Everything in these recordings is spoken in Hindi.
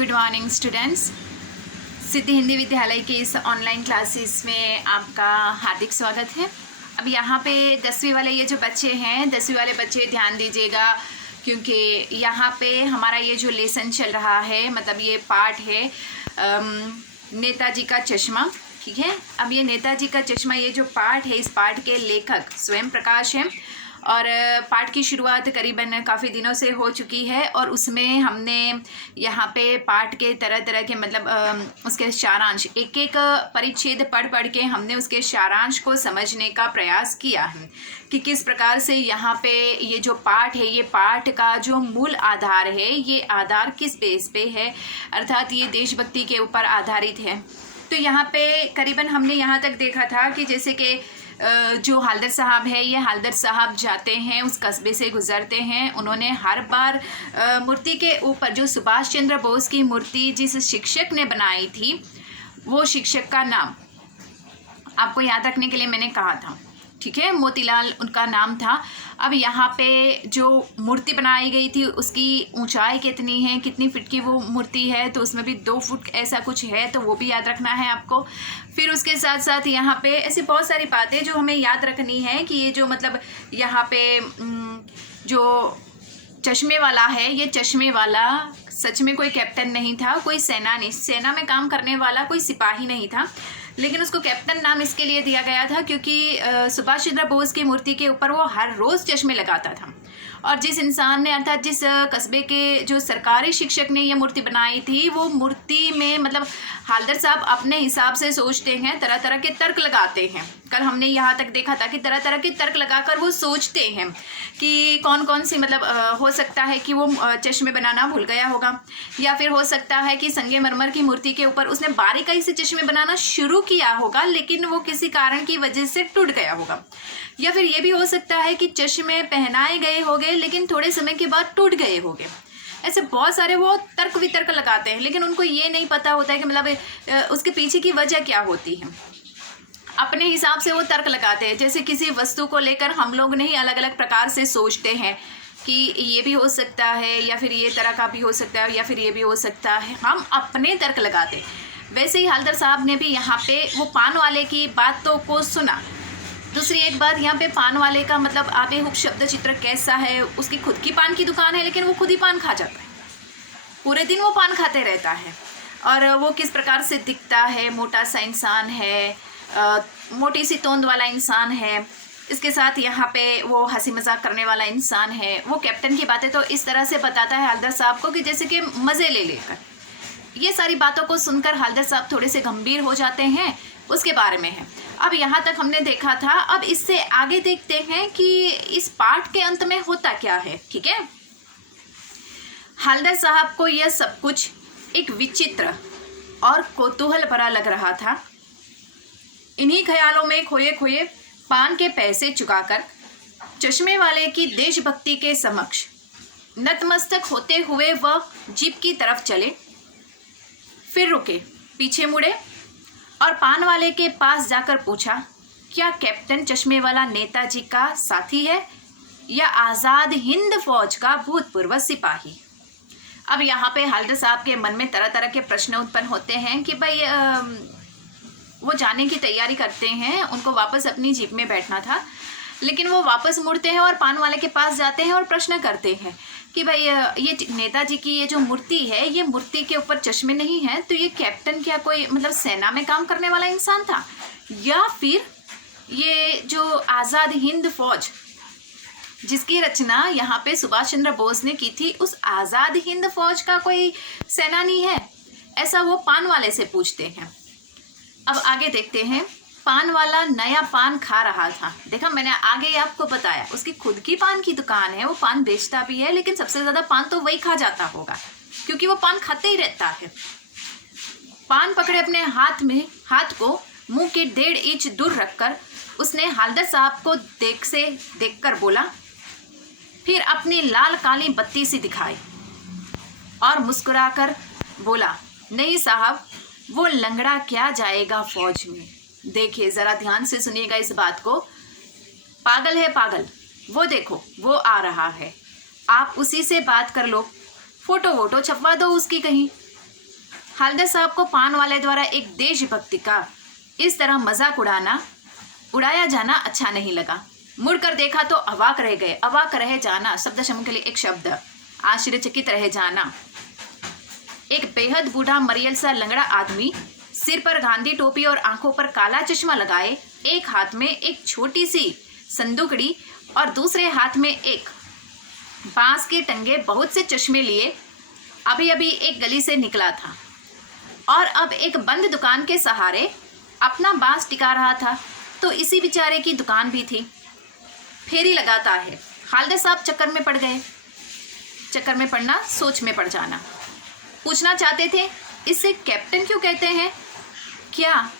Good morning students. Siddhi Hindi Vidyalaya के इस ऑनलाइन क्लासेस में आपका हार्दिक स्वागत है। अब यहाँ पे 10वीं वाले ये जो बच्चे हैं, 10वीं वाले बच्चे ध्यान दीजिएगा, क्योंकि यहाँ पे हमारा ये जो लेसन चल रहा है, मतलब ये पार्ट है नेताजी का चश्मा। ठीक है, अब ये नेताजी का चश्मा, ये जो पार्ट है, इस पार्ट के लेखक स्वयं प्रकाश हैं और पाठ की शुरुआत करीबन काफ़ी दिनों से हो चुकी है और उसमें हमने यहाँ पे पाठ के तरह तरह के मतलब उसके सारांश, एक एक परिच्छेद पढ़ के हमने उसके सारांश को समझने का प्रयास किया है कि किस प्रकार से यहाँ पे ये जो पाठ है, ये पाठ का जो मूल आधार है, ये आधार किस बेस पे है, अर्थात ये देशभक्ति के ऊपर आधारित है। तो यहाँ पे करीबन हमने यहाँ तक देखा था कि जैसे कि जो हालदर साहब है, ये हालदर साहब जाते हैं, उस कस्बे से गुज़रते हैं। उन्होंने हर बार मूर्ति के ऊपर जो सुभाष चंद्र बोस की मूर्ति जिस शिक्षक ने बनाई थी, वो शिक्षक का नाम आपको याद रखने के लिए मैंने कहा था। ठीक है, मोतीलाल उनका नाम था। अब यहाँ पे जो मूर्ति बनाई गई थी, उसकी ऊंचाई कितनी है, कितनी फीट की वो मूर्ति है, तो उसमें भी 2 फुट ऐसा कुछ है, तो वो भी याद रखना है आपको। फिर उसके साथ साथ यहाँ पे ऐसी बहुत सारी बातें जो हमें याद रखनी है कि ये जो मतलब यहाँ पे जो चश्मे वाला है, ये चश्मे वाला सच में कोई कैप्टन नहीं था, कोई सेना में काम करने वाला कोई सिपाही नहीं था, लेकिन उसको कैप्टन नाम इसके लिए दिया गया था क्योंकि सुभाष चंद्र बोस की मूर्ति के ऊपर वो हर रोज़ चश्मे लगाता था। और जिस इंसान ने, अर्थात जिस कस्बे के जो सरकारी शिक्षक ने ये मूर्ति बनाई थी, वो मूर्ति में मतलब हालदर साहब अपने हिसाब से सोचते हैं, तरह तरह के तर्क लगाते हैं। कल हमने यहाँ तक देखा था कि तरह तरह के तर्क लगाकर वो सोचते हैं कि कौन कौन सी मतलब हो सकता है कि वो चश्मे बनाना भूल गया होगा, या फिर हो सकता है कि संगमरमर की मूर्ति के ऊपर उसने बारीकाई से चश्मे बनाना शुरू किया होगा, लेकिन वो किसी कारण की वजह से टूट गया होगा, या फिर ये भी हो सकता है कि चश्मे पहनाए गए होंगे लेकिन थोड़े समय के बाद टूट गए होंगे। ऐसे बहुत सारे वो तर्क वितर्क लगाते हैं, लेकिन उनको ये नहीं पता होता है कि मतलब उसके पीछे की वजह क्या होती है। अपने हिसाब से वो तर्क लगाते हैं, जैसे किसी वस्तु को लेकर हम लोग नहीं अलग अलग प्रकार से सोचते हैं कि ये भी हो सकता है, या फिर ये तरह का भी हो सकता है, या फिर ये भी हो सकता है, हम अपने तर्क लगाते हैं। वैसे ही हालदर साहब ने भी यहाँ पे वो पान वाले की बातों को सुना। दूसरी एक बात, यहाँ पे पान वाले का मतलब आबेहूब शब्द चित्र कैसा है, उसकी खुद की पान की दुकान है, लेकिन वो खुद ही पान खा जाता है, पूरे दिन वो पान खाते रहता है, और वो किस प्रकार से दिखता है, मोटा सा इंसान है, मोटी सी तोंद वाला इंसान है, इसके साथ यहाँ पे वो हंसी मजाक करने वाला इंसान है। वो कैप्टन की बातें तो इस तरह से बताता है हालदर साहब को कि जैसे कि मज़े ले लेकर। ये सारी बातों को सुनकर हालदर साहब थोड़े से गंभीर हो जाते हैं, उसके बारे में है। अब यहाँ तक हमने देखा था, अब इससे आगे देखते हैं कि इस पाठ के अंत में होता क्या है। ठीक है, हालदर साहब को यह सब कुछ एक विचित्र और कौतूहल भरा लग रहा था। इन्हीं ख्यालों में खोए खोए पान के पैसे चुकाकर चश्मे वाले की देशभक्ति के समक्ष नतमस्तक होते हुए वह जीप की तरफ चले, फिर रुके, पीछे मुड़े और पान वाले के पास जाकर पूछा, क्या कैप्टन चश्मे वाला नेताजी का साथी है या आज़ाद हिंद फौज का भूतपूर्व सिपाही? अब यहाँ पे हालदर साहब के मन में तरह तरह के प्रश्न उत्पन्न होते हैं कि भाई वो जाने की तैयारी करते हैं, उनको वापस अपनी जीप में बैठना था, लेकिन वो वापस मुड़ते हैं और पान वाले के पास जाते हैं और प्रश्न करते हैं कि भाई ये नेताजी की ये जो मूर्ति है, ये मूर्ति के ऊपर चश्मे नहीं है, तो ये कैप्टन क्या कोई मतलब सेना में काम करने वाला इंसान था, या फिर ये जो आज़ाद हिंद फौज जिसकी रचना यहाँ पे सुभाष चंद्र बोस ने की थी, उस आज़ाद हिंद फौज का कोई सेनानी है? ऐसा वो पान वाले से पूछते हैं। अब आगे देखते हैं। पान वाला नया पान खा रहा था। देखा, मैंने आगे आपको बताया, उसकी खुद की पान की दुकान है, वो पान बेचता भी है, लेकिन सबसे ज़्यादा पान तो वही खा जाता होगा क्योंकि वो पान खाते ही रहता है। पान पकड़े अपने हाथ को मुंह के 1.5 इंच दूर रखकर उसने हालदर साहब को देखकर बोला, फिर अपनी लाल काली बत्ती सी दिखाई और मुस्कुराकर बोला, नहीं साहब, वो लंगड़ा क्या जाएगा फौज में। देखिए, ज़रा ध्यान से सुनिएगा इस बात को। पागल है पागल, वो देखो वो आ रहा है, आप उसी से बात कर लो, फ़ोटो वोटो छपवा दो उसकी कहीं। हालदर साहब को पान वाले द्वारा एक देशभक्ति का इस तरह मजाक उड़ाया जाना अच्छा नहीं लगा। मुड़कर देखा तो अवाक रह गए। अवाक रह जाना शब्द समूह के लिए एक शब्द, आश्चर्यचकित रह जाना। एक बेहद बूढ़ा मरियल सा लंगड़ा आदमी, सिर पर गांधी टोपी और आंखों पर काला चश्मा लगाए, एक हाथ में एक छोटी सी संदूकड़ी और दूसरे हाथ में एक बांस के टंगे बहुत से चश्मे लिए अभी अभी एक गली से निकला था और अब एक बंद दुकान के सहारे अपना बांस टिका रहा था। तो इसी बेचारे की दुकान भी थी। फेरी लगाता है। हालदर साहब चक्कर में पड़ गए। चक्कर में पड़ना, सोच में पड़ जाना। पूछना चाहते थे इसे कैप्टन क्यों कहते हैं, क्या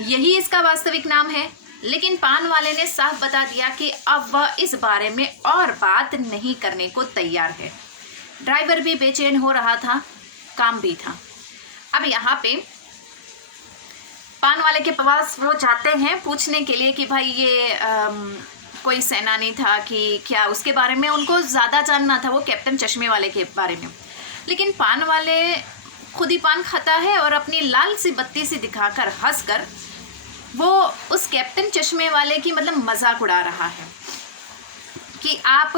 यही इसका वास्तविक नाम है? लेकिन पान वाले ने साफ बता दिया कि अब वह इस बारे में और बात नहीं करने को तैयार है। ड्राइवर भी बेचैन हो रहा था, काम भी था। अब यहाँ पे पान वाले के पास वो जाते हैं पूछने के लिए कि भाई ये कोई सेनानी था कि क्या, उसके बारे में उनको ज़्यादा जानना था, वो कैप्टन चश्मे वाले के बारे में। लेकिन पान वाले खुद ही पान खाता है और अपनी लाल सी बत्ती से दिखाकर हंसकर वो उस कैप्टन चश्मे वाले की मतलब मजाक उड़ा रहा है कि आप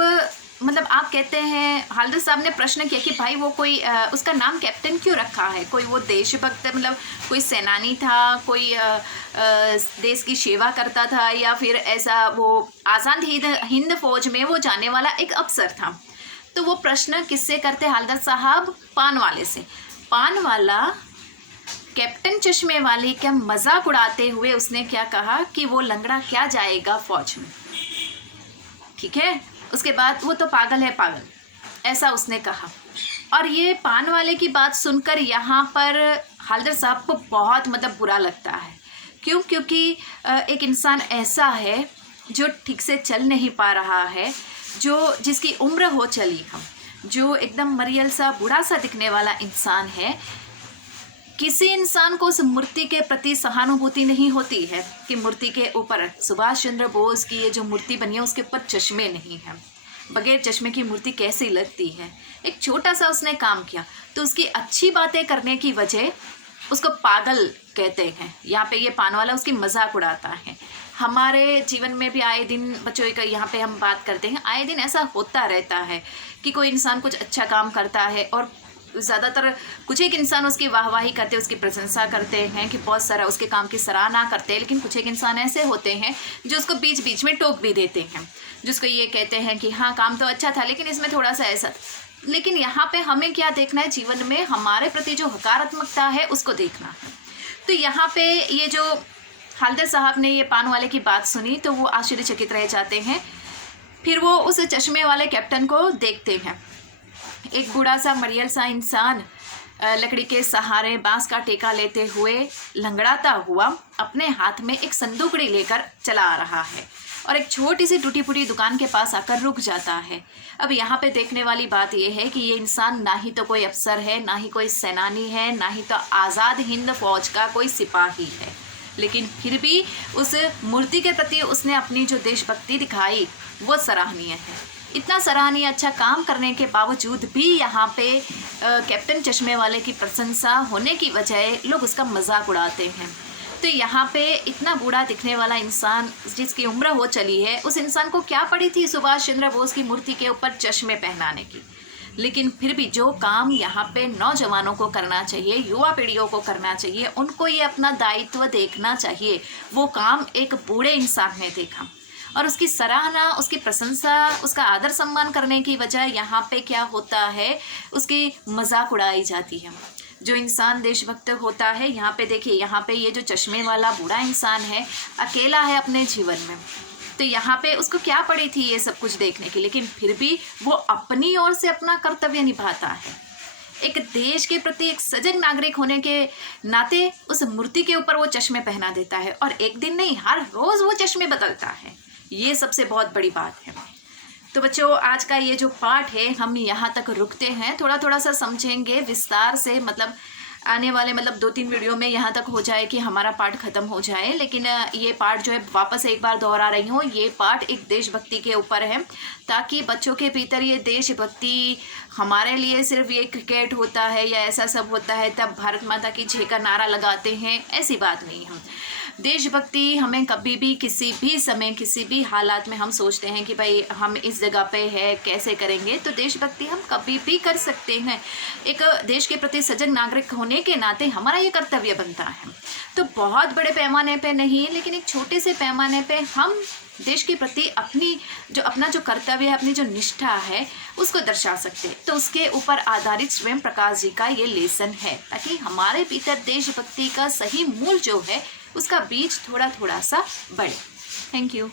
कहते हैं। हालदर साहब ने प्रश्न किया कि भाई वो कोई उसका नाम कैप्टन क्यों रखा है? कोई वो देशभक्त मतलब कोई सेनानी था, कोई देश की सेवा करता था, या फिर ऐसा वो आज़ाद हिंद फौज में वो जाने वाला एक अफसर था? तो वो प्रश्न किससे करते हालदर साहब? पान वाले से। पान वाला कैप्टन चश्मे वाले का मजाक उड़ाते हुए उसने क्या कहा कि वो लंगड़ा क्या जाएगा फौज में, ठीक है। उसके बाद वो तो पागल है पागल, ऐसा उसने कहा। और ये पान वाले की बात सुनकर यहाँ पर हालदर साहब को बहुत मतलब बुरा लगता है। क्यों? क्योंकि एक इंसान ऐसा है जो ठीक से चल नहीं पा रहा है, जिसकी उम्र हो चली हम, जो एकदम मरियल सा बूढ़ा सा दिखने वाला इंसान है। किसी इंसान को उस मूर्ति के प्रति सहानुभूति नहीं होती है कि मूर्ति के ऊपर सुभाष चंद्र बोस की ये जो मूर्ति बनी है उसके ऊपर चश्मे नहीं हैं। बगैर चश्मे की मूर्ति कैसी लगती है। एक छोटा सा उसने काम किया तो उसकी अच्छी बातें करने की वजह उसको पागल कहते हैं। यहाँ पे ये पान वाला उसकी मजाक उड़ाता है। हमारे जीवन में भी आए दिन बच्चों का यहाँ पे हम बात करते हैं, आए दिन ऐसा होता रहता है कि कोई इंसान कुछ अच्छा काम करता है और ज़्यादातर कुछ एक इंसान उसकी वाहवाही करते, उसकी प्रशंसा करते हैं कि बहुत सारा उसके काम की सराहना करते हैं। लेकिन कुछ एक इंसान ऐसे होते हैं जो उसको बीच बीच में टोक भी देते हैं, जिसको ये कहते हैं कि हाँ काम तो अच्छा था लेकिन इसमें थोड़ा सा ऐसा। लेकिन यहाँ पे हमें क्या देखना है? जीवन में हमारे प्रति जो हकारात्मकता है उसको देखना है। तो यहाँ पे ये जो हालदर साहब ने ये पान वाले की बात सुनी तो वो आश्चर्यचकित रह जाते हैं। फिर वो उस चश्मे वाले कैप्टन को देखते हैं। एक बूढ़ा सा मरियल सा इंसान लकड़ी के सहारे बांस का टेका लेते हुए लंगड़ाता हुआ अपने हाथ में एक संदूकड़ी लेकर चला आ रहा है और एक छोटी सी टूटी फूटी दुकान के पास आकर रुक जाता है। अब यहाँ पे देखने वाली बात यह है कि ये इंसान ना ही तो कोई अफसर है, ना ही कोई सेनानी है, ना ही तो आज़ाद हिंद फौज का कोई सिपाही है, लेकिन फिर भी उस मूर्ति के प्रति उसने अपनी जो देशभक्ति दिखाई वो सराहनीय है। इतना सराहनीय अच्छा काम करने के बावजूद भी यहाँ पे कैप्टन चश्मे वाले की प्रशंसा होने की बजाय लोग उसका मजाक उड़ाते हैं। तो यहाँ पे इतना बूढ़ा दिखने वाला इंसान जिसकी उम्र हो चली है, उस इंसान को क्या पड़ी थी सुभाष चंद्र बोस की मूर्ति के ऊपर चश्मे पहनाने की। लेकिन फिर भी जो काम यहाँ पे नौजवानों को करना चाहिए, युवा पीढ़ियों को करना चाहिए, उनको ये अपना दायित्व देखना चाहिए, वो काम एक बूढ़े इंसान ने देखा और उसकी सराहना, उसकी प्रशंसा, उसका आदर सम्मान करने की वजह यहाँ पे क्या होता है, उसकी मजाक उड़ाई जाती है। जो इंसान देशभक्त होता है, यहाँ पे देखिए, यहाँ पे ये जो चश्मे वाला बूढ़ा इंसान है अकेला है अपने जीवन में, तो यहाँ पे उसको क्या पड़ी थी ये सब कुछ देखने की, लेकिन फिर भी वो अपनी ओर से अपना कर्तव्य निभाता है। एक देश के प्रति एक सजग नागरिक होने के नाते उस मूर्ति के ऊपर वो चश्मे पहना देता है और एक दिन नहीं, हर रोज़ वो चश्मे बदलता है। ये सबसे बहुत बड़ी बात है। तो बच्चों, आज का ये जो पाठ है हम यहाँ तक रुकते हैं, थोड़ा थोड़ा सा समझेंगे विस्तार से, मतलब आने वाले मतलब 2-3 वीडियो में यहाँ तक हो जाए कि हमारा पाठ ख़त्म हो जाए, लेकिन ये पाठ जो है वापस एक बार दोहरा रही हूँ, ये पाठ एक देशभक्ति के ऊपर है, ताकि बच्चों के भीतर ये देशभक्ति, हमारे लिए सिर्फ ये क्रिकेट होता है या ऐसा सब होता है तब भारत माता की जय का नारा लगाते हैं, ऐसी बात नहीं है। देशभक्ति हमें कभी भी किसी भी समय किसी भी हालात में हम सोचते हैं कि भाई हम इस जगह पे है, कैसे करेंगे, तो देशभक्ति हम कभी भी कर सकते हैं। एक देश के प्रति सजग नागरिक होने के नाते हमारा ये कर्तव्य बनता है। तो बहुत बड़े पैमाने पे नहीं, लेकिन एक छोटे से पैमाने पे हम देश के प्रति अपना जो कर्तव्य है, अपनी जो निष्ठा है, उसको दर्शा सकते हैं। तो उसके ऊपर आधारित स्वयं प्रकाश जी का ये लेसन है, ताकि हमारे भीतर देशभक्ति का सही मूल जो है उसका बीज थोड़ा थोड़ा सा बढ़े। Thank you.